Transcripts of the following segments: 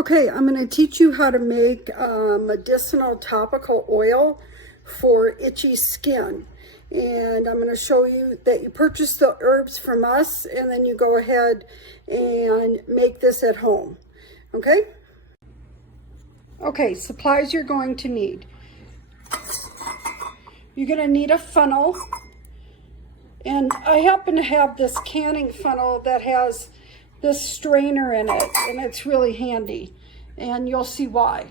Okay, I'm going to teach you how to make medicinal topical oil for itchy skin. And I'm going to show you that you purchase the herbs from us and then you go ahead and make this at home. Okay? Okay, supplies you're going to need. You're going to need a funnel. And I happen to have this canning funnel that has this strainer in it, and it's really handy, and you'll see why.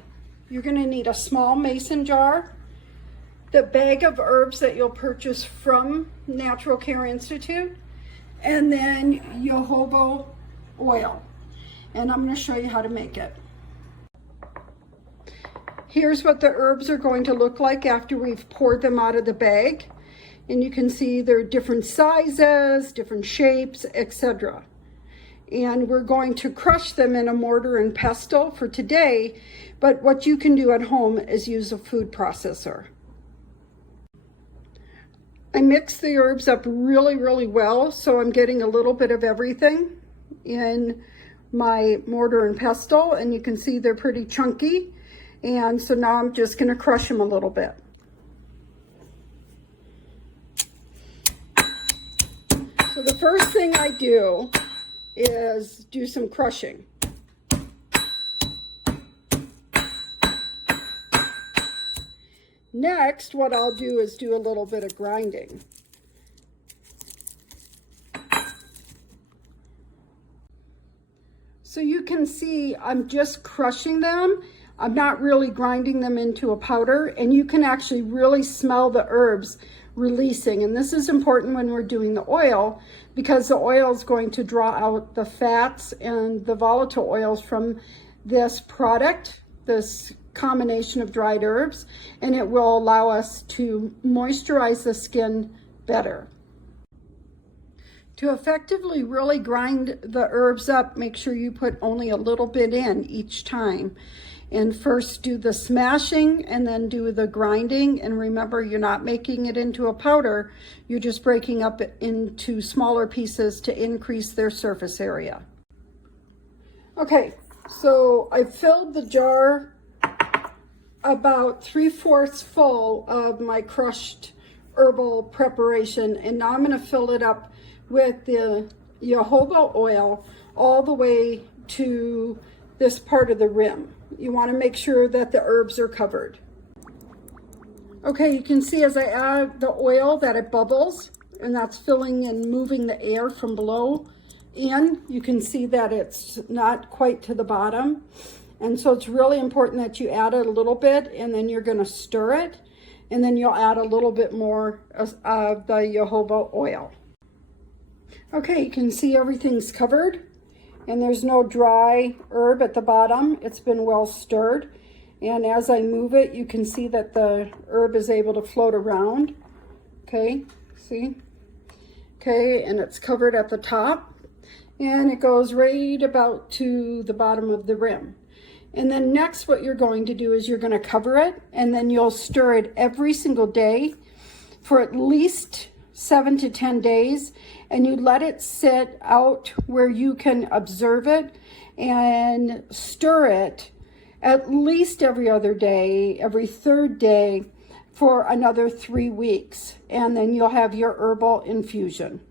You're going to need a small mason jar, the bag of herbs that you'll purchase from Natural Care Institute, and then jojoba oil. And I'm going to show you how to make it. Here's what the herbs are going to look like after we've poured them out of the bag. And you can see they're different sizes, different shapes, etc. And we're going to crush them in a mortar and pestle for today, but what you can do at home is use a food processor. I mix the herbs up really well, so I'm getting a little bit of everything in my mortar and pestle, and you can see they're pretty chunky. And so now I'm just going to crush them a little bit. So the first thing I do is do some crushing. Next, what I'll do is do a little bit of grinding. So you can see I'm just crushing them. I'm not really grinding them into a powder, and you can actually really smell the herbs releasing. And this is important when we're doing the oil, because the oil is going to draw out the fats and the volatile oils from this product, this combination of dried herbs, and it will allow us to moisturize the skin better. To effectively really grind the herbs up, make sure you put only a little bit in each time. And first do the smashing and then do the grinding. And remember, you're not making it into a powder, you're just breaking up into smaller pieces to increase their surface area. Okay, so I filled the jar about 3/4 full of my crushed herbal preparation, and now I'm going to fill it up with the jojoba oil all the way to this part of the rim. You want to make sure that the herbs are covered. Okay, you can see as I add the oil that it bubbles, and that's filling and moving the air from below in. You can see that it's not quite to the bottom. And so it's really important that you add it a little bit, and then you're going to stir it, and then you'll add a little bit more of the jojoba oil. Okay, you can see everything's covered. And there's no dry herb at the bottom. It's been well stirred. And as I move it, you can see that the herb is able to float around. Okay, see? Okay, and it's covered at the top. And it goes right about to the bottom of the rim. And then next what you're going to do is you're going to cover it, and then you'll stir it every single day for at least 7 to 10 days, and you let it sit out where you can observe it and stir it at least every other day, every third day for another 3 weeks, and then you'll have your herbal infusion.